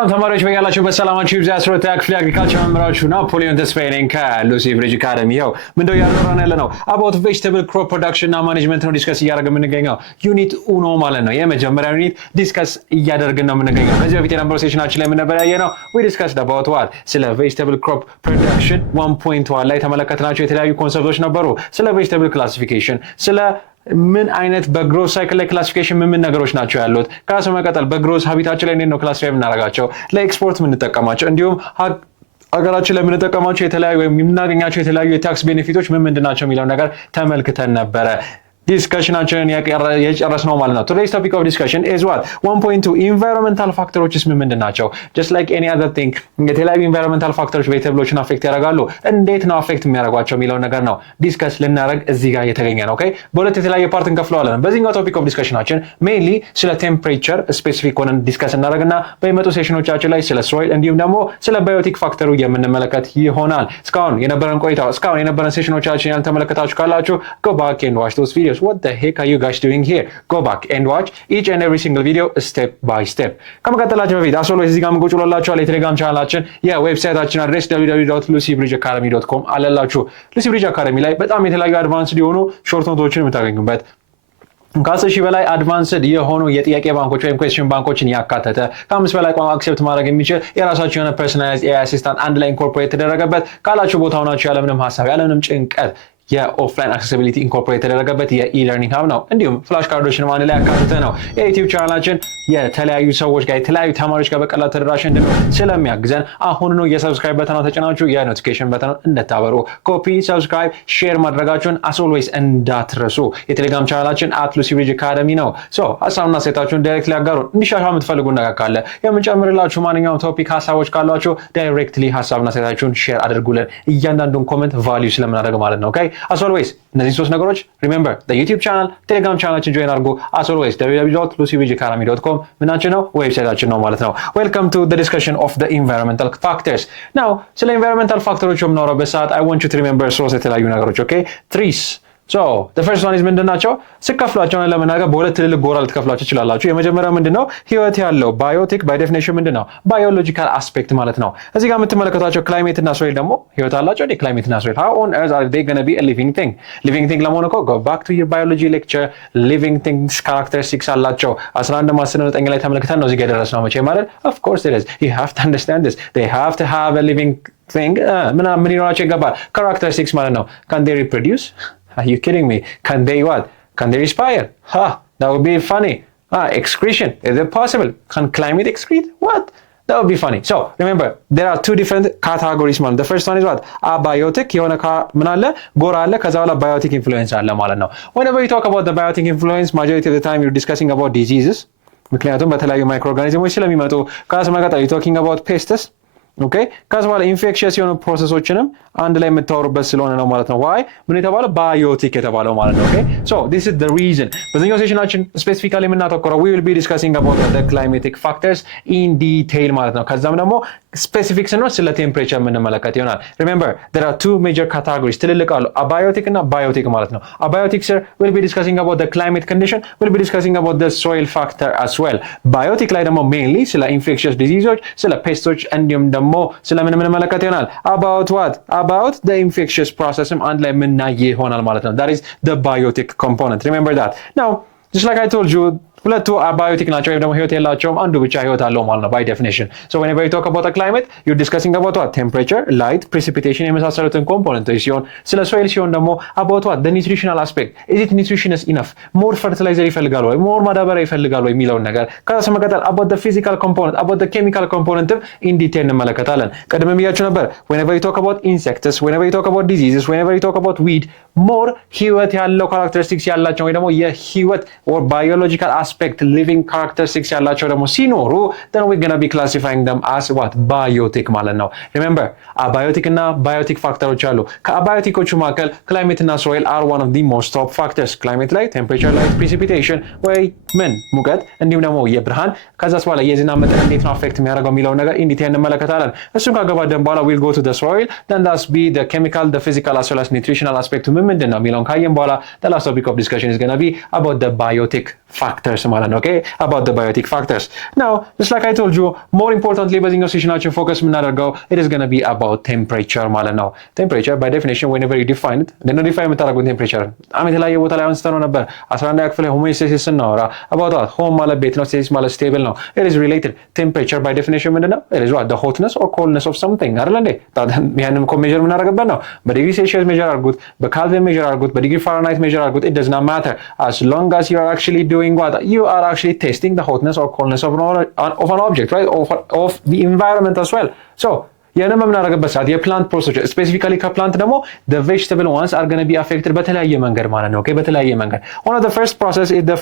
ሰላም ተማሪዎች በያላችሁ በሰላማችሁ ይብዛ። አስሮታ ክፍል አግሪካልቸር መምህራችሁ ናፖሊዮን ተስፋዬ ነኝ ከሉሲ ብሪጅ አካዳሚ። ይኸው ምንድነው ያወራን ያለ ነው about vegetable crop production እና ማኔጅመንት ነው ዲስከስ እያደረግን የምንገኘው ዩኒት ኡኖ ማለት ነው። የመጀመሪያው ዩኒት ዲስከስ እያደረግን ነው የምንገኘው። ከዚህ በፊት የነበረው ሴሽናችን ላይ ምን ነበር ያየነው? we discussed about what ስለ vegetable crop production 1.1 ላይ ተመለከትናቸው የተለያዩ ኮንሰፕቶች ነበሩ። ስለ vegetable classification ስለ ምን አይነት በግሮስ ሳይክል ላይ ክላሲፊኬሽን ምን ነገሮች ናቸው ያሉት ከራስ መቀጠል በግሮስ ሀቢታችን ላይ ነው ክላሲፋይ የምናደርጋቸው ለኤክስፖርት የምንጠቀማቸው እንዲሁም አገራችን ላይ የምንጠቀማቸው የተለያዩ የምናገኛቸው የተለያዩ የታክስ ቤኔፊቶች ምን ናቸው የሚለው ነገር ተመልክተን ነበረ። ዲስከሽናችንን የጨረስነው ማለት ነው። Today's topic of discussion is what 1.2 environmental factors ምን ናቸው? Just like any other thing የተለያዩ environmental factors ቬጅቴብሎችን አፌክት ያደርጋሉ። እንዴት ነው አፌክት የሚያደርጓቸው የሚለው ነገር ነው ዲስከስ ልናደርግ እዚህ ጋር የተገኘ ነው። ኦኬ በሁለት የተለያየ ፓርት እንከፍለዋለን። በዚህኛው ቶፒክ ኦፍ ዲስከሽናችን ሜይንሊ ስለ ቴምፕሬቸር ስፔሲፊክ ሆነን ዲስከስ እናደርግና በሚመጡ ሴሽኖቻችን ላይ ስለ ሶይል እንዲሁም ደግሞ ስለ ባዮቲክ ፋክተሩ የምንመለከት ይሆናል። እስካሁን የነበረን ቆይታ እስካሁን የነበረን ሴሽኖቻችን ያልተመለከታችሁ ካላችሁ go back and watch those videos. What the heck are you guys doing here? Go back and watch each and every single video step by step. ከመቀጠላችን በፊት አሶሎ እዚህ ጋር ቁጭ ብሎላችኋል የቴሌግራም ቻናላችን የዌብሳይታችን አድሬስ www.lucybridgeacademy.com አለላችሁ። ሉሲ ብሪጅ አካዳሚ ላይ በጣም የተለያዩ አድቫንስድ የሆኑ ሾርት ኖቶችን የምታገኙበት ከ10 ሺህ በላይ አድቫንስድ የሆኑ የጥያቄ ባንኮች ወይም ኩዌስችን ባንኮችን ያካተተ ከ5 በላይ ቋንቋ አክሴፕት ማድረግ የሚችል የራሳችሁ የሆነ ፐርሰናላይዝድ ኤአይ አሲስታንት አንድ ላይ ኢንኮርፖሬት ተደረገበት ካላችሁ ቦታው ናችሁ ያለምንም ሀሳብ ያለምንም ጭንቀት የኦፍላይን አክሰሲቢሊቲ ኢንኮርፖሬት የተደረገበት የኢለርኒንግ ሀብ ነው። እንዲሁም ፍላሽ ካርዶችን አንድ ላይ ያካተተ ነው። የዩቲዩብ ቻናላችን የተለያዩ ሰዎች ጋር የተለያዩ ተማሪዎች ጋር በቀላሉ ተደራሽ እንድንሆን ስለሚያግዘን አሁኑኑ የሰብስክራይብ በተናው ተጭናችሁ የኖቲፊኬሽን በተናው እንድታበሩ ኮፒ፣ ሰብስክራይብ፣ ሼር ማድረጋችሁን as always እንዳትረሱ። የቴሌግራም ቻናላችን @lucybridge academy ነው። ሀሳብና አስተያየታችሁን ዳይሬክትሊ ያጋሩን። እንዲሻሻል የምትፈልጉ ነገር ካለ የምንጨምርላችሁ ማንኛውም ቶፒክ ሀሳቦች ካሏችሁ ዳይሬክትሊ ሀሳብና አስተያየታችሁን ሼር አድርጉልን። እያንዳንዱን ኮሜንት ቫልዩ ስለምናደርግ ማለት ነው። As always, እነዚህ ሶስት ነገሮች remember the YouTube channel, Telegram ቻናላችን join አድርጉ። As always, www.lucybridgeacademy.com ምናችን ነው ዌብሳይታችን ነው ማለት ነው። Welcome to the discussion of the environmental factors. Now, ስለ environmental factors የምናወራበት ሰዓት I want you to remember ሶስት የተለያዩ ነገሮች okay? Trees. So, the first one is ምንድናቸው? ስከፍሏቸው ለመናገር በሁለት ትልልቅ ጎራ ልትከፍሏቸው ይችላላችሁ። የመጀመሪያው ምንድነው? ህይወት ያለው ባዮቲክ ባይ ዴፊኒሽን ምንድነው? ባዮሎጂካል አስፔክት ማለት ነው። እዚህ ጋር የምትመለከቷቸው ክላይሜት እና ሶይል ደግሞ ህይወት አላቸው። ክላይሜት እና ሶይል how on earth are they going to be a living thing? Living thing ለመሆን እኮ go back to your biology lecture. Living things characteristics አላቸው 11 ላይ ተመልክተን ነው እዚህ ጋር ደረስነው መቼ ማለት of course it is. You have to understand this. They have to have a living thing. ምን ይኖራቸው ይገባል? Characteristics ማለት ነው. Can they reproduce? Are you kidding me? Can they what? Can they respire? That would be funny. Excretion. Is it possible? Can climate excrete? What? That would be funny. So, remember, there are two different categories. The first one is what? Abiotic. የሆነ ምን አለ? ጎራ አለ። ከዛ በኋላ biotic influence አለ ማለት ነው. Whenever you talk about the biotic influence, majority of the time you're discussing about diseases. ምክንያቱም በተለያዩ ማይክሮኦርጋኒዝሞች ስለሚመጡ ከዛ መቀጠል you're talking about pests. ኦኬ ከዛ በኋላ ኢንፌክሽስ የሆኑ ፕሮሰሶችንም አንድ ላይ የምታወሩበት ስለሆነ ነው ማለት ነው። ዋይ ምን የተባለው ባዮቲክ የተባለው ማለት ነው። ኦኬ ሶ this is the reason በዚህኛው ሴሽናችን ስፔሲፊካሊ የምናተኮረው we will be discussing about the climatic factors in detail ማለት ነው። ከዛም ደግሞ ስፔሲፊክስ ነው ስለ ቴምፕሬቸር የምንመለከት ይሆናል። remember there are two major categories ትልልቅ አሉ አባዮቲክ እና ባዮቲክ ማለት ነው። አባዮቲክ sir will be discussing about the climate condition will be discussing about the soil factor as well. ባዮቲክ ላይ ደግሞ mainly ስለ infectious diseases ስለ ፔስቶች እንዲሁም ደግሞ ስለምን የምንመለከት ይሆናል about what about the infectious process አንድ ላይ የምናይ ይሆናል ማለት ነው። that is the biotic component remember that. Now just like I told you ሁለቱ አባዮቲክ ናቸው ወይም ደግሞ ህይወት የላቸውም አንዱ ብቻ ህይወት አለው ማለት ነው by definition. So whenever you talk about a climate you're discussing about what temperature, light, precipitation የመሳሰሉትን ኮምፖነንቶች ሲሆን ስለ ሶይል ሲሆን ደግሞ about what the nutritional aspect is it nutritious enough more fertilizer ይፈልጋል ወይ more ማዳበሪያ ይፈልጋል ወይ የሚለውን ነገር ከዛ መቀጠል about the physical component about the chemical component in detail እንመለከታለን። ቀድመም ብያችሁ ነበር whenever you talk about insects whenever you talk about diseases whenever you talk about weed more ህይወት ያለው characteristics ያላቸው ወይ ደግሞ የህይወት or biological aspect living characteristics ያላቸው ደግሞ ሲኖሩ then we're going to be classifying them as what biotic ማለት ነው። remember abiotic እና biotic ፋክተሮች አሉ። ከአባዮቲኮቹ መካከል climate እና soil are one of the most top factors. climate ላይ temperature light precipitation ወይ ምን ሙቀት እንዲሁም ደግሞ የብርሃን ከዛስ በኋላ የዝናብ መጠን እንዴት ነው አፌክት የሚያደርገው የሚለው ነገር in detail እንመለከታለን። እሱን ካገባደን በኋላ we'll go to the soil then that's be the chemical the physical as well as nutritional aspect ምንድን ነው የሚለውን ካየን በኋላ the last topic of discussion is going to be about the biotic factors factors ማለት ነው okay about the biotic factors now just like I told you more importantly በዚህኛው ሴሽናችን ፎከስ የምናደርገው it is going to be about temperature ማለት ነው temperature by definition whenever you define it then define የምታደርጉት temperature የተለያየ ቦታ ላይ አንስተነው ነበር 11ኛ ክፍል ላይ homeostasis ስናወራ about what home ማለት ቤት ነው stasis ማለት stable ነው it is related temperature by definition ምንድነው it is what the hotness or coldness of something አይደል እንዴ ያንንም ሜጀር የምናደርግበት ነው በዲግሪ ሴልሺየስ ሜጀር አድርጉት በካልቪን ሜጀር አድርጉት በዲግሪ ፋራናይት ሜጀር አድርጉት it does not matter as long as you are actually doing what you are actually testing the hotness or coldness of an object right of the environment as well so ያንን የምናደርግበት ሰዓት የፕላንት ፕሮሰስ ስፔሲፊካሊ ከፕላንት ደግሞ the vegetable ones are going to be affected በተለያየ መንገድ ማለት ነው okay በተለያየ መንገድ one of the first process is the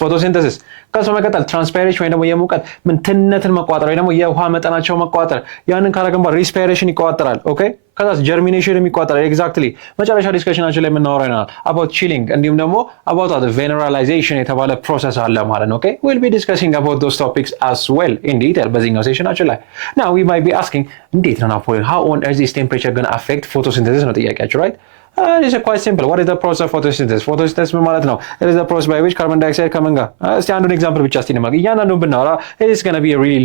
photosynthesis ከሱ መቀጠል ትራንስፓይሬሽን ወይ ደግሞ የሙቀት ምንትነትን መቋጠር ወይ ደግሞ የውሃ መጠናቸው መቋጠር ያንን ካረገን በኋላ ሪስፓይሬሽን ይቋጠራል ኦኬ ከዛስ ጀርሚኔሽን ይቋጠራል ኤግዛክትሊ መጨረሻ ዲስከሽናችን ላይ የምናወራው ይሆናል about chilling እንዲሁም ደግሞ about the veneralization የተባለ ፕሮሰስ አለ ማለት ነው okay we'll be discussing about those topics as well in detail በዚህኛው ሴሽናችን ላይ now we might be asking እንዴት ነው ናፖሊዮን how on earth is temperature going to affect photosynthesis ነው ጥያቄያችሁ right it is quite simple what is the process of photosynthesis ምን ማለት ነው it is the process by which carbon dioxide coming እስቲ አንዱን ኤግዛምፕል ብቻ እስቲ እንመልከት እያንዳንዱን ብናወራ it is going to be a really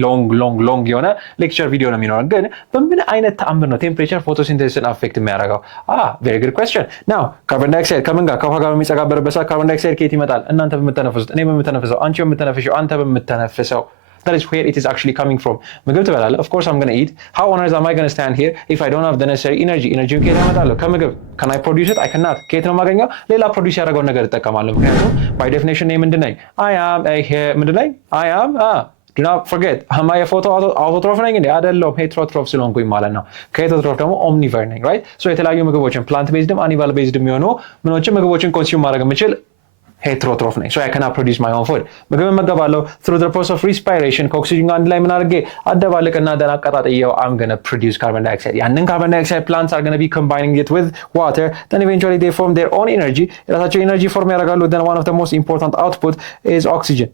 long የሆነ ሌክቸር ቪዲዮ ነው የሚኖረን ግን በምን አይነት ተአምር ነው ቴምፕሬቸር ፎቶሲንቴሲስን አፌክት የሚያደርገው very good question now carbon dioxide ከምን ጋር ከውሃ ጋር በሚጸጋበርበት ሰዓት carbon dioxide ከየት ይመጣል እናንተ በምትተነፍሱት እኔ በምተነፍሰው አንቺ በምትተነፍሺው አንተ በምትተነፍሰው that is where it is actually coming from ምግብ ትበላለህ of course I'm going to eat how on earth am I going to stand here if I don't have the necessary energy ከየት አመጣለሁ ከምግብ can I produce it I cannot ከየት ነው የማገኘው ሌላ ፕሮዲዩስ ያደረገውን ነገር እጠቀማለሁ ምክንያቱም by definition እኔ ምንድን ነኝ I am do not forget am I a autotroph ነኝ እንዴ አይደለሁም heterotroph ስለሆንኩኝ ማለት ነው ከheterotroph ደግሞ omnivore ነኝ right so የተለያዩ ምግቦችን plant based animal based የሚሆኑ ምኖችን ምግቦችን ኮንሱም ማድረግ የምችል heterotroph ነኝ so I cannot produce my own food ምግብ መገባለሁ through the process of respiration ከኦክሲጅን ጋር አንድ ላይ ምን አድርጌ አደባልቅና ደና አቀጣጥየው I'm going to produce carbon dioxide ያንን carbon dioxide plants are going to be combining it with water then eventually they form their own energy የራሳቸው energy form ያደርጋሉ then one of the most important output is oxygen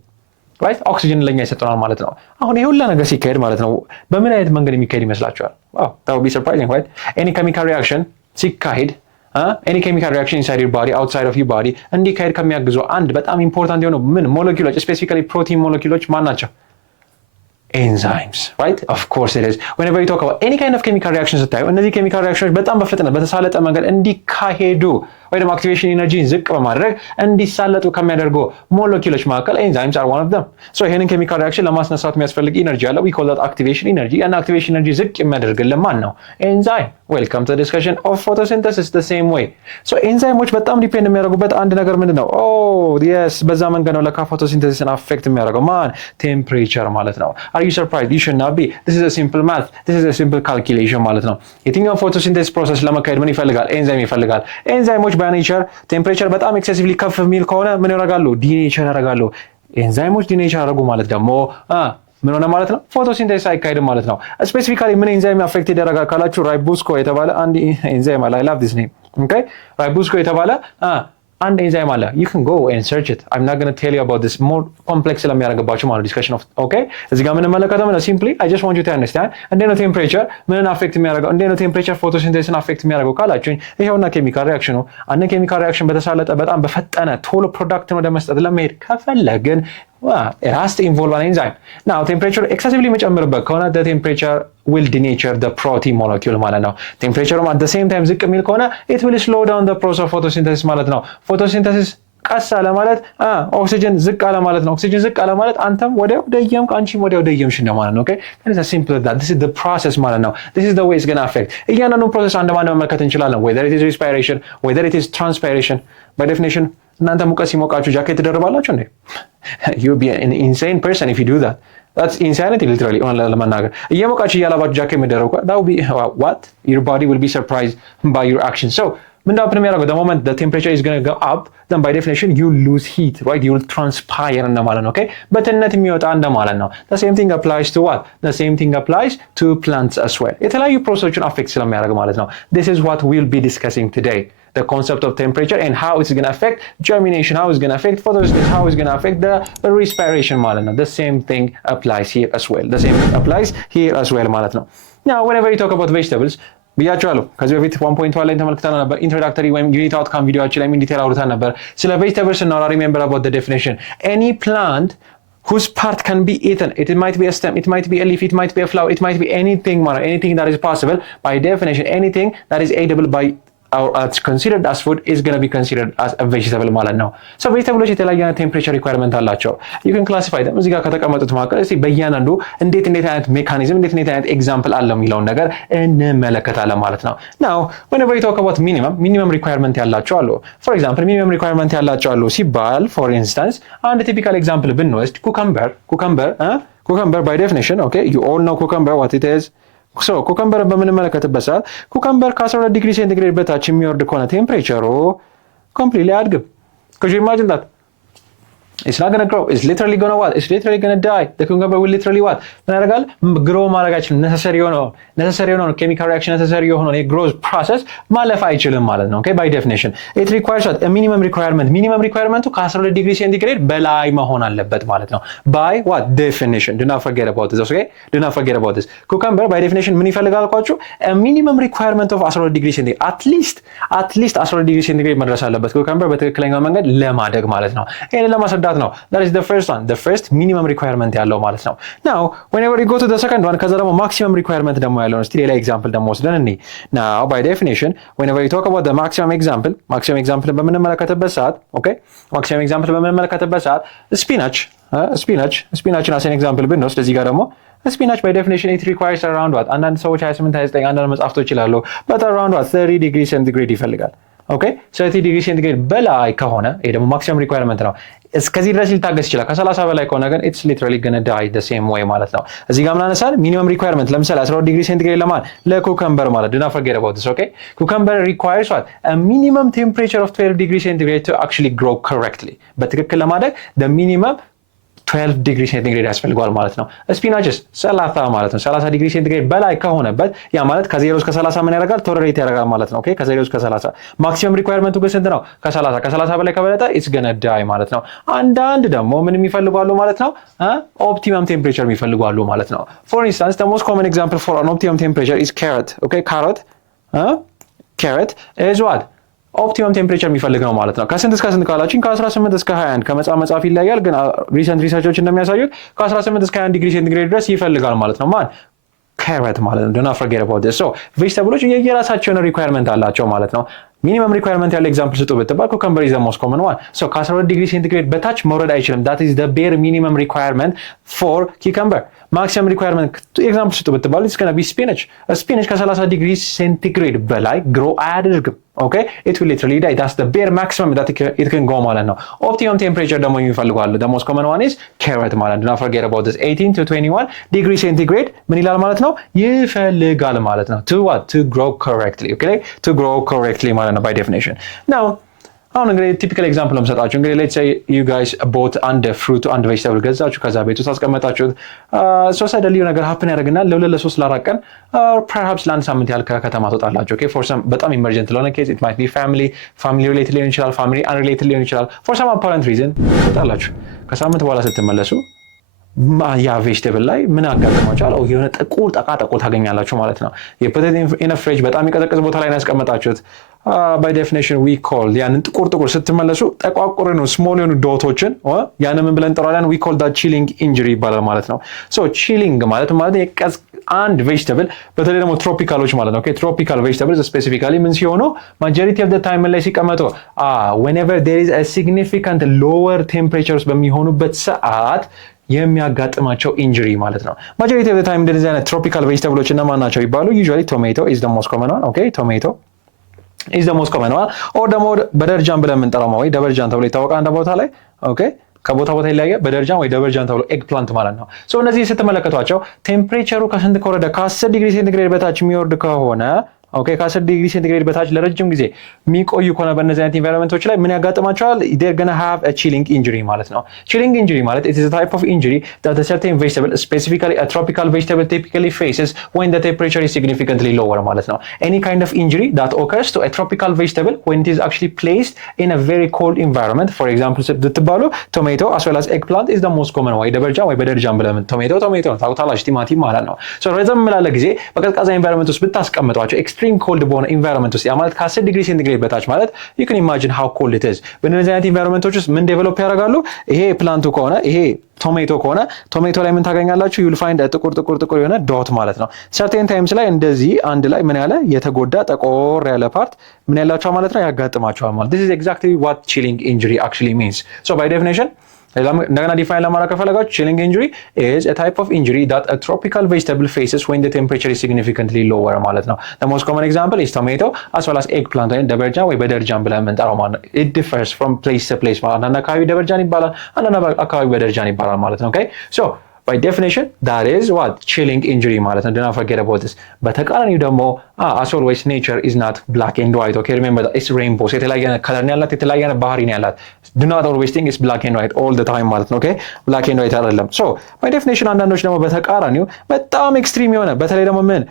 right oxygen ለኛ ይሰጠናል ማለት ነው አሁን ይሄ ሁሉ ነገር ሲካሄድ ማለት ነው በምን አይነት መንገድ የሚካሄድ ይመስላችኋል wow that would be surprising right any chemical reaction ሲካሄድ any chemical reaction inside your body outside of your body እንዲካሄድ ከሚያግዙ አንድ በጣም ኢምፖርታንት የሆነው ምን ሞለኪውሎች ስፔሲፊካሊ ፕሮቲን ሞለኪውሎች ማን ናቸው enzymes right of course it is whenever you talk about any kind of chemical reactions ስታዩ እነዚህ chemical reactions በጣም በፍጥነት በተሳለጠ መንገድ እንዲካሄዱ ወይ ደግሞ activation energy ዝቅ በማድረግ እንዲሳለጡ ከሚያደርጉ ሞለኪውሎች መካከል enzymes are one of them so ይሄንን chemical reaction ለማስነሳት የሚያስፈልግ energy አለ we call that activation energy and activation energy ዝቅ የሚያደርግልን ማን ነው enzyme welcome to the discussion of photosynthesis the same way so enzymes በጣም ዲፔንድ የሚያደርጉበት አንድ ነገር ምንድነው oh yes በዛ መንገድ ነው ለካ photosynthesis affect የሚያደርገው ማን temperature ማለት ነው are you surprised you should not be this is a simple math this is a simple calculation ማለት ነው የትኛው photosynthesis process ለማካሄድ ምን ይፈልጋል enzyme ይፈልጋል enzymes by nature temperature በጣም excessively ከፍ የሚል ከሆነ ምን ያደርጋሉ denature ያደርጋሉ enzymes denature ያደርጉ ማለት ደግሞ ምን ሆነ ማለት ነው ፎቶሲንቴሲስ አይካሄድም ማለት ነው ስፔሲፊካሊ ምን ኤንዛይም አፌክትድ ያደርጋል ካላችሁ ራይቦስኮ የተባለ አንድ ኤንዛይም አለ I love this name okay ራይቦስኮ የተባለ አንድ ኤንዛይም አለ you can go and search it I'm not going to tell you about this more complex ስለሚያደርግባችሁ ማለት discussion of okay እዚህ ጋር ምን መለከተው ነው simply I just want you to understand እንዴት ነው ቴምፕሬቸር ምን አፌክት የሚያደርገው እንዴት ነው ቴምፕሬቸር ፎቶሲንቴሲስን አፌክት የሚያደርገው ካላችሁኝ ይሄውና ኬሚካል ሪአክሽኑ አንድ ኬሚካል ሪአክሽን በተሳለጠ በጣም በፈጠነ ቶሎ ፕሮዳክት ወደ መስጠት ለመሄድ ከፈለግን it has to involve an enzyme now temperature excessively መጨመርበት ከሆነ the temperature will denature the protein molecule ማለት ነው temperature at the same time ዝቅ የሚል ከሆነ it will slow down the process of photosynthesis ማለት ነው photosynthesis ቀስ አለ ማለት ኦክሲጅን ዝቅ አለ ማለት ነው ኦክሲጅን ዝቅ አለ ማለት አንተም ወዲያው ደየምክ አንቺም ወዲያው ደየምሽ እንደማለት ነው okay that is as simple as that this is the process ማለት ነው this is the way it's going to affect እያንዳንዱን ፕሮሰስ አንድ ባንድ መመልከት እንችላለን whether it is respiration whether it is transpiration by definition እናንተ ሙቀት ሲሞቃችሁ ጃኬት ትደርባላችሁ እንዴ you be an insane person if you do that that's insanity literally on ለማናገር እየሞቃችሁ እያላባችሁ ጃኬት መደረብ that will be what your body will be surprised by your actions so when the moment the temperature is going to go up then by definition you lose heat right you will transpire እንደማለት ነው okay በትነት የሚወጣ እንደማለት ነው the same thing applies to what the same thing applies to plants as well የተለያዩ ፕሮሰሶችን አፌክት ስለሚያደርግ ማለት ነው this is what we'll be discussing today the concept of temperature and how it's going to affect germination how it's going to affect photosynthesis how it's going to affect the respiration ማለት ነው the same thing applies here as well the same thing applies here as well ማለት ነው now whenever you talk about vegetables ብያቸዋለሁ ከዚህ በፊት 1.1 ላይ ተመልክተናል ነበር ኢንትሮዳክተሪ ወይም ዩኒት አውትካም ቪዲዮአችን ላይ ምን ዲቴል አውርተን ነበር ስለ ቬጂቴብልስ እና remember about the definition any plant whose part can be eaten it might be a stem it might be a leaf it might be a flower it might be anything that is possible by definition anything that is edible by or it's considered as food is going to be considered as a vegetable ማለት ነው so vegetables የተለያየ ቴምፕሬቸር ሪኳየርመንት አላቸው you can classify them እዚህ ጋር ከተቀመጡት መካከል እስቲ በእያንዳንዱ እንዴት አይነት ሜካኒዝም እንዴት አይነት ኤግዛምፕል አለ የሚለውን ነገር እንመለከታለን ማለት ነው now whenever you talk about minimum requirement ያላቸው አሉ for example minimum requirement ያላቸው አሉ ሲባል for instance አንድ typical example ብንወስድ cucumber by definition okay you all know cucumber what it is so cucumber በምንመለከትበት ሰዓት cucumber ከ12 ዲግሪ ሴንቲግሬድ በታች የሚወርድ ከሆነ ቴምፕሬቸሩ completely አያድግም could you imagine that it's not going to grow it's literally going to what it's literally going to die the cucumber will literally what ምን ያደርጋል grow ማድረጋችን necessary ሆኖ chemical reaction necessary ሆኖ የgrowth process ማለፍ አይችልም ማለት ነው okay by definition it requires what a minimum requirement ከ12 ዲግሪ ሴንቲግሬድ በላይ መሆን አለበት ማለት ነው by what definition do not forget about this okay do not forget about this cucumber by definition ምን ይፈልጋል ቋችሁ a minimum requirement of 12 ዲግሪ ሴንቲግሬድ at least 12 ዲግሪ ሴንቲግሬድ መድረስ አለበት cucumber በትክክለኛው መንገድ ለማደግ ማለት ነው ይሄን ለማስረዳት ነው that is the first minimum requirement ያለው ማለት ነው now whenever you go to the second one ከዛ ደግሞ maximum requirement ደግሞ ያለው ነው እስቲ ሌላ ኤግዛምፕል ደግሞ ወስደን እንይ now by definition whenever you talk about the maximum example በምንመለከትበት ሰዓት okay maximum example በምንመለከትበት ሰዓት spinach as an example ብንወስድ እዚህ ጋር ደግሞ spinach by definition it requires around what አንዳንድ ሰዎች 28 29 አንዳንድ መጻፍቶች ይላሉ but around what 30 degree centigrade ይፈልጋል okay 30 degree centigrade በላይ ከሆነ ይሄ ደግሞ maximum requirement ነው እስከዚህ ድረስ ሊታገስ ይችላል ከ30 በላይ ከሆነ ግን it's literally going to die the same way ማለት ነው እዚህ ጋር ምን አነሳል minimum requirement ለምሳሌ 12 ዲግሪ ሴንቲግሬድ ለማን ለኩከምበር ማለት do not forget about this okay cucumber requires what a minimum temperature of 12 degree centigrade to actually grow correctly በትክክል ለማደግ the minimum 12 ዲግሪ ሴንቲግሬድ ያስፈልጋል ማለት ነው ስፒናችስ 30 ማለት ነው 30 ዲግሪ ሴንቲግሬድ በላይ ከሆነበት ያ ማለት ከ0 እስከ 30 ምን ያደርጋል ቶለሬት ያደርጋል ማለት ነው ኦኬ ከ0 እስከ 30 ማክሲመም ሪኳየርመንቱ ግን ስንት ነው ከ30 በላይ ከበለጠ it's gonna die ማለት ነው አንዳንድ ደግሞ ምን የሚፈልጋሉ ማለት ነው ኦፕቲመም ቴምፕሬቸር የሚፈልጋሉ ማለት ነው for instance the most common example for an optimum temperature is carrot okay carrot is what ኦፕቲመም ቴምፕሬቸር የሚፈልግ ነው ማለት ነው ከስንት እስከ ስንት ካላችን ከ18 እስከ 21 ከመጻፍ ይለያል ግን ሪሰንት ሪሰርቾች እንደሚያሳዩት ከ18 እስከ 21 ዲግሪ ሴንቲግሬድ ድረስ ይፈልጋል ማለት ነው ማን carrot ማለት ነው do not forget about this so vegetables የየራሳቸው ሪኳየርመንት አላቸው ማለት ነው ሚኒመም ሪኳየርመንት ያለ ኤግዛምፕል ስጡ ብትባል cucumber is the most common one so ከ12 ዲግሪ ሴንቲግሬድ በታች መውረድ አይችልም that is the bare minimum requirement for cucumber maximum requirement ኤግዛምፕል ስጡ ብትባል it's going to be spinach ከ30 ዲግሪ ሴንቲግሬድ በላይ grow አያደርግም okay it will literally die that's the bare maximum that it can go ማለት ነው optimum temperature ደግሞ የሚፈልጋሉ the most common one is carrot ማለት do not forget about this 18 to 21 degree centigrade ምን ይላል ማለት ነው ይፈልጋል ማለት ነው to what to grow correctly okay to grow correctly ማለት ነው by definition now አሁን እንግዲህ ቲፒካል ኤግዛምፕል ነው የምሰጣችሁ እንግዲህ let's say you guys bought and fruit and vegetable ገዛችሁ ከዛ ቤት ውስጥ አስቀመጣችሁት so suddenly ነገር happen ያደርግና ለ3 ለ4 ቀን perhaps ለአንድ ሳምንት ያህል ከከተማ ትወጣላችሁ okay for some በጣም emergent ለሆነ case it might be family related ሊሆን ይችላል family unrelated ሊሆን ይችላል for some apparent reason ትወጣላችሁ ከሳምንት በኋላ ስትመለሱ ያ vegetable ላይ ምን አጋጥማችኋል የሆነ ጥቁር ጠቃጠቆ ታገኛላችሁ ማለት ነው የput it in a fridge በጣም የሚቀዘቅዝ ቦታ ላይ ነው ያስቀመጣችሁት by definition we call ያንን ጥቁር ስትመለሱ ጠቋቁር ነው small የሆኑ ዶቶችን ያንን ምን ብለን እንጠራለን we call that chilling injury ይባላል ማለት ነው so chilling ማለት አንድ vegetable በተለይ ደግሞ ትሮፒካሎች ማለት ነው okay tropical vegetables specifically ምን ሲሆኑ majority of the time ላይ ሲቀመጡ whenever there is a significant lower temperatures በሚሆኑበት ሰዓት የሚያጋጥማቸው ኢንጁሪ ማለት ነው majority of the time እንደዚህ አይነት tropical vegetables እና ማን ናቸው ይባሉ usually tomato is the most common one okay tomato is the most common one or ደግሞ በደረጃም ብለን የምንጠራው ወይ ደበርጃን ተብሎ ይታወቃል አንድ ቦታ ላይ okay ከቦታ ቦታ ይለያየ በደረጃም ወይ ደበርጃን ተብሎ ኤግፕላንት ማለት ነው so እነዚህ ስትመለከቷቸው ቴምፕሬቸሩ ከስንት ከወረደ ከ10 ዲግሪ ሴንቲግሬድ በታች የሚወርድ ከሆነ okay ከ10 ዲግሪ ሴንቲግሬድ በታች ለረጅም ጊዜ የሚቆዩ ከሆነ በእነዚህ አይነት ኢንቫይሮንመንቶች ላይ ምን ያጋጥማቸዋል they're going to have a chilling injury ማለት ነው chilling injury ማለት it is a type of injury that a certain vegetable specifically a tropical vegetable typically faces when the temperature is significantly lower ማለት ነው any kind of injury that occurs to a tropical vegetable when it is actually placed in a very cold environment for example ስትባሉ tomato as well as eggplant is the most common ወይ ደበርጃ ወይ በደረጃም ብለን tomato ታውቁታላችሁ ቲማቲም ማለት ነው so ረዘም ላለ ጊዜ በቀዝቃዛ ኢንቫይሮንመንት ውስጥ ብታስቀምጧቸው extreme cold በሆነ environment ውስጥ ያ ማለት ከ10 ዲግሪ ሴንቲግሬድ በታች ማለት you can imagine how cold it is በእነዚህ አይነት environmentዎች ውስጥ ምን ዴቨሎፕ ያደርጋሉ ይሄ ፕላንቱ ከሆነ ይሄ ቶሜቶ ከሆነ ቶሜቶ ላይ ምን ታገኛላችሁ you'll find ጥቁር የሆነ ዶት ማለት ነው certain times ላይ እንደዚህ አንድ ላይ ምን ያለ የተጎዳ ጠቆር ያለ ፓርት ምን ያላችሁ ማለት ነው ያጋጥማችኋል ማለት this is exactly what chilling injury actually means so by definition እንደገና ዲፋይን ለማድረግ ከፈለጋችሁ chilling injury is a type of injury that a tropical vegetable faces when the temperature is significantly lower ማለት ነው the most common example is tomato as well as eggplant ወይ ደበርጃን ወይ በደርጃን ብለን የምንጠራው ማለት ነው it differs from place to place ማለት አንዳንድ አካባቢ ደበርጃን ይባላል አንዳንድ አካባቢ በደርጃን ይባላል ማለት ነው okay so by definition that is what chilling injury ማለት ነው do not forget about this በተቃራኒው ደግሞ as always nature is not black and white okay remember that it's rainbows የተለያየ ከለር ነው ያላት የተለያየ ባህሪ ነው ያላት do not always think it's black and white all the time ማለት ነው okay black and white አይደለም so by definition አንዳንዶች ደግሞ በተቃራኒው በጣም ኤክስትሪም የሆነ በተለይ ደግሞ ምን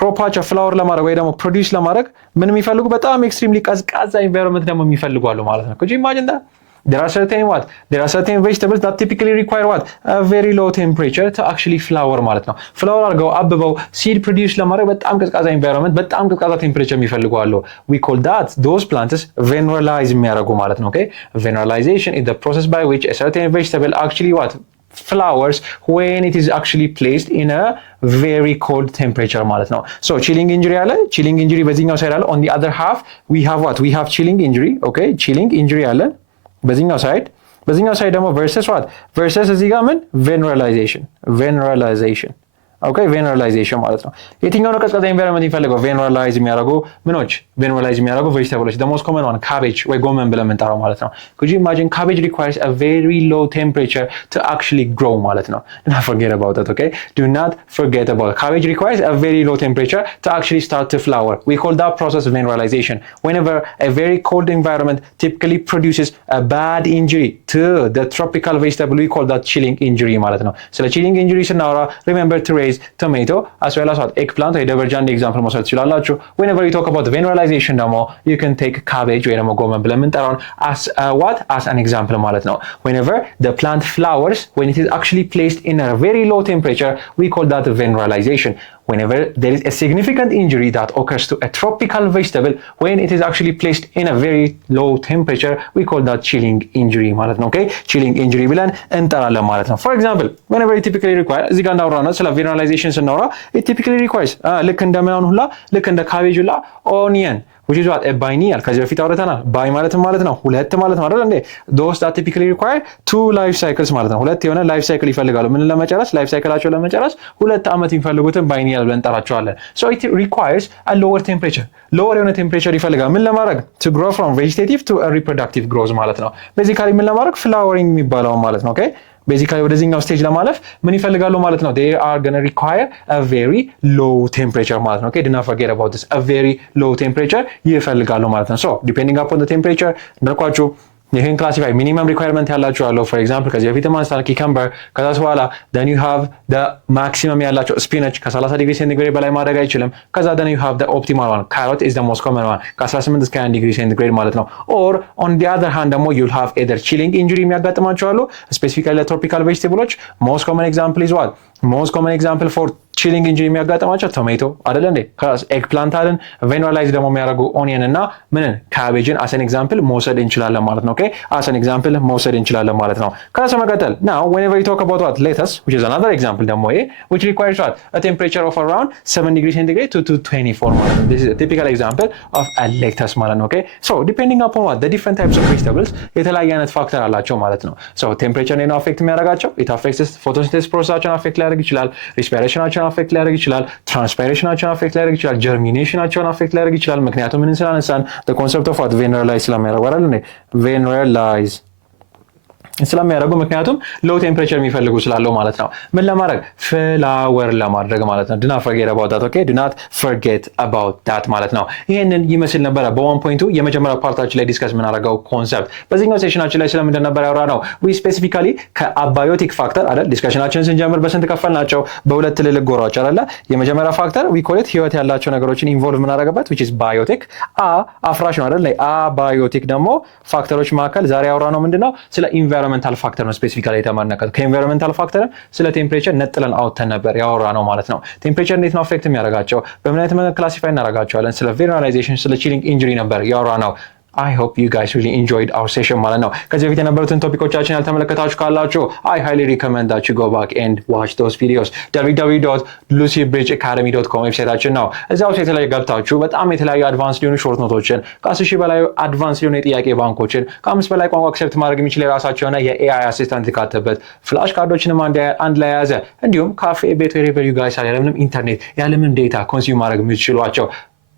ክሮፓቸው ፍላወር ለማድረግ ወይ ደግሞ ፕሮዲዩስ ለማድረግ ምን የሚፈልጉ በጣም ኤክስትሪምሊ ቀዝቃዛ ኢንቫይሮንመንት ደግሞ የሚፈልጉ አሉ ማለት ነው could you imagine that There are certain vegetables that typically require what? A very low temperature to actually flower ማለት ነው. flower አድርገው አብበው seed produce ለማድረግ በጣም ቀዝቃዛ environment በጣም ቀዝቃዛ temperature የሚፈልጉ አሉ. We call that those plants veneralize የሚያደርጉ ማለት ነው. Okay? Veneralization is the process by which a certain vegetable actually what? flowers when it is actually placed in a very cold temperature ማለት ነው. So chilling injury አለ chilling injury በዚህኛው ሳይድ አለ on the other half we have what? We have chilling injury. Okay? chilling injury አለ በዚህኛው ሳይድ ደግሞ versus what versus እዚህ ጋር ምን veneralization ኦኬ veneralization ማለት ነው የትኛው ነው ቀዝቃዛ environment የሚፈልገው veneralize የሚያደርጉ ምኖች veneralize የሚያደርጉ vegetables the most common one cabbage ወይ ጎመን ብለን የምንጠራው ማለት ነው could you imagine cabbage requires a very low temperature to actually grow ማለት ነው do not forget about that okay do not forget about it. Cabbage requires a very low temperature to actually start to flower we call that process veneralization whenever a very cold environment typically produces a bad injury to the tropical vegetable we call that chilling injury ማለት ነው ስለ chilling injury ስናወራ remember to raise tomato as well as what eggplant ወይ ደበርጃን ኤግዛምፕል መውሰድ ትችላላችሁ whenever you talk about veneralization ደግሞ you can take cabbage ወይ ደግሞ ጎመን ብለን የምንጠራውን as what as an example ማለት ነው whenever the plant flowers when it is actually placed in a very low temperature we call that veneralization whenever there is a significant injury that occurs to a tropical vegetable when it is actually placed in a very low temperature we call that chilling injury ማለት ነው okay chilling injury ብለን እንጠራለን ማለት ነው for example whenever it typically requires እዚህ ጋር እንዳወራ ነው ስለ veneralization ስናወራ it typically requires ልክ እንደምናውን ሁላ ልክ እንደ cabbage ሁላ onion which is what a biennial ከዚህ በፊት አውርተናል bi ማለት ነው ሁለት ማለት ነው አይደል እንዴ those that typically require two life cycles ማለት ነው ሁለት የሆነ life cycle ይፈልጋሉ ምን ለመጨረስ life cycleaቸው ለመጨረስ ሁለት አመት የሚፈልጉትን biennial ብለን እንጠራቸዋለን so it requires a lower temperature lower የሆነ temperature ይፈልጋል ምን ለማድረግ to grow from vegetative to a reproductive growth ማለት ነው basically ምን ለማድረግ flowering የሚባለው ማለት ነው okay basically ወደዚህኛው ስቴጅ ለማለፍ ምን ይፈልጋሉ ማለት ነው they are going to require a very low temperature ማለት ነው okay do not forget about this a very low temperature ይፈልጋሉ ማለት ነው so depending upon the temperature እንደልኳችሁ ይሄን ክላሲፋይ ሚኒመም ሪኳየርመንት ያላቸው አለው for example ከዚህ በፊት ማንሳል cucumber ከዛ በኋላ then you have the maximum ያላቸው spinach ከ30 ዲግሪ ሴንቲግሬድ በላይ ማድረግ አይችልም ከዛ then you have the optimal one carrot is the most common one ከ18 እስከ 20 ዲግሪ ሴንቲግሬድ ማለት ነው or on the other hand ደግሞ you'll have either chilling injury የሚያጋጥማቸው አሉ specifically tropical vegetables most common example is what most common example for chilling injury የሚያጋጥማቸው tomato አይደል እንዴ eggplant አለን veneralize ደግሞ የሚያደርጉ onion እና ምንን cabbageን as an example መውሰድ እንችላለን ማለት ነው okay as an example መውሰድ እንችላለን ማለት ነው ከዛ መቀጠል now whenever you talk about what lettuce which is another example ደግሞ which requires what a temperature of around 7 degrees centigrade to 24 ማለት ነው this is a typical example of a lettuce ማለት ነው okay so depending upon what the different types of vegetables የተለያየ አይነት ፋክተር አላቸው ማለት ነው so temperature ነው affect የሚያደርጋቸው it affects photosynthesis process affect ሊያደርግ ይችላል respiration affect ሊያደርግ ይችላል ትራንስፓይሬሽናቸውን affect ሊያደርግ ይችላል ጀርሚኔሽናቸውን affect ሊያደርግ ይችላል ምክንያቱም ምን ስላነሳን the concept of what veneralize ስለሚያደርጉ አይደል እንዴ veneralize ስለሚያደርጉ ምክንያቱም ሎው ቴምፕሬቸር የሚፈልጉ ስላለው ማለት ነው ምን ለማድረግ ፍላወር ለማድረግ ማለት ነው do not forget about that okay do not forget about that ማለት ነው ይሄንን ይመስል ነበር በ1.2 የመጀመሪያው ፓርታችን ላይ ዲስከስ የምናደርገው ኮንሰፕት በዚህኛው ሴሽናችን ላይ ስለምን ነበር ያወራነው we specifically ከአባዮቲክ ፋክተር አይደል ዲስከሽናችንን ስንጀምር በስንት ከፈልናቸው በሁለት ትልልቅ ጎራዎች አይደል የመጀመሪያው ፋክተር we call it ህይወት ያላቸው ነገሮችን ኢንቮልቭ የምናደርግበት which is biotic አፍራሽ ነው አይደል abiotic ደግሞ ፋክተሮች መካከል ዛሬ ያወራነው ምንድነው ስለ ኢንቫይሮንመንታል ፋክተር ነው ስፔሲፊካሊ የተማርነው። ከኢንቫይሮንመንታል ፋክተር ስለ ቴምፕሬቸር ነጥለን አውጥተን ነበር ያወራነው ማለት ነው። ቴምፕሬቸር እንዴት ነው አፌክት የሚያደርጋቸው፣ በምን አይነት መንገድ ክላሲፋይ እናደርጋቸዋለን፣ ስለ ቬነራላይዜሽን፣ ስለ ቺሊንግ ኢንጁሪ ነበር ያወራነው። I hope you guys really enjoyed our session ማለት ነው። ከዚህ በፊት የነበሩትን ቶፒኮቻችን ያልተመለከታችሁ ካላችሁ I highly recommend that you go back and watch those videos. www.lucybridgeacademy.com ዌብሳይታችን ነው። እዚያው ዌብሳይት ላይ ገብታችሁ በጣም የተለያዩ አድቫንስ ሊሆኑ ሾርት ኖቶችን፣ ከ10,000 በላይ አድቫንስ ሊሆኑ የጥያቄ ባንኮችን፣ ከ5 በላይ ቋንቋ አክሰፕት ማድረግ የሚችል የራሳቸው የሆነ የኤአይ አሲስታንት የተካተተበት ፍላሽ ካርዶችንም አንድ ላይ የያዘ እንዲሁም ካፌ ቤት wherever you guys are ያለምንም ኢንተርኔት ያለምንም ዴታ ኮንሱም ማድረግ የምትችሏቸው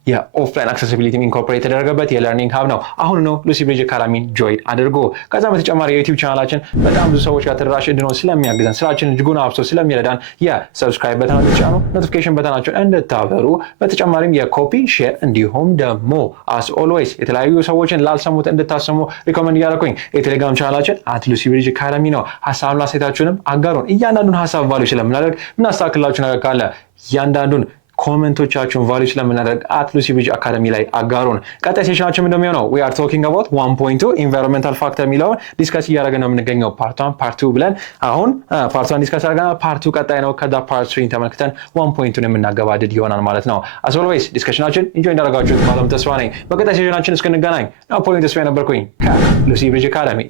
የኦፍላይን አክሰሲቢሊቲ ኢንኮርፖሬት የተደረገበት የለርኒንግ ሀብ ነው። አሁን ነው ሉሲ ብሪጅ አካዳሚን ጆይን አድርጎ። ከዛ በተጨማሪ የዩቲዩብ ቻናላችን በጣም ብዙ ሰዎች ጋር ተደራሽ እንድንሆን ስለሚያግዘን ስራችንን እጅጉን አብሶ ስለሚረዳን የሰብስክራይብ በተና ብቻ ነው ኖቲፊኬሽን በተናቸውን እንድታበሩ፣ በተጨማሪም የኮፒ ሼር እንዲሁም ደግሞ አስ ኦልዌይስ የተለያዩ ሰዎችን ላልሰሙት እንድታሰሙ ሪኮመንድ እያደረኩኝ የቴሌግራም ቻናላችን @ሉሲ ብሪጅ አካዳሚ ነው። ሀሳብና አስተያየታችሁንም አጋሩን። እያንዳንዱን ሀሳብ ቫልዩ ስለምናደርግ ምናስተካክላችሁ ነገር ካለ እያንዳንዱን ኮሜንቶቻችሁን ቫልዩ ስለምናደርግ @lucybridge academy ላይ አጋሩን። ቀጣይ ሴሽናችን እንደሚሆነው we are talking about 1.2 environmental factor የሚለውን ዲስከስ እያደረግን ነው የምንገኘው ፓርት 1 ፓርት 2 ብለን አሁን ፓርት 1 ዲስከስ አድርገናል። ፓርት 2 ቀጣይ ነው። ከዛ ፓርት 3 ተመልክተን 1.2 የምናገባድድ ይሆናል ማለት ነው። as always ዲስከሽናችን ኢንጆይ እንዳደረጋችሁት ባለም ተስፋ ነኝ። በቀጣይ ሴሽናችን እስክንገናኝ ናፖሊዮን ተስፋዬ ነበርኩኝ ከሉሲ ብሪጅ አካዳሚ።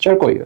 ቸር ቆዩ።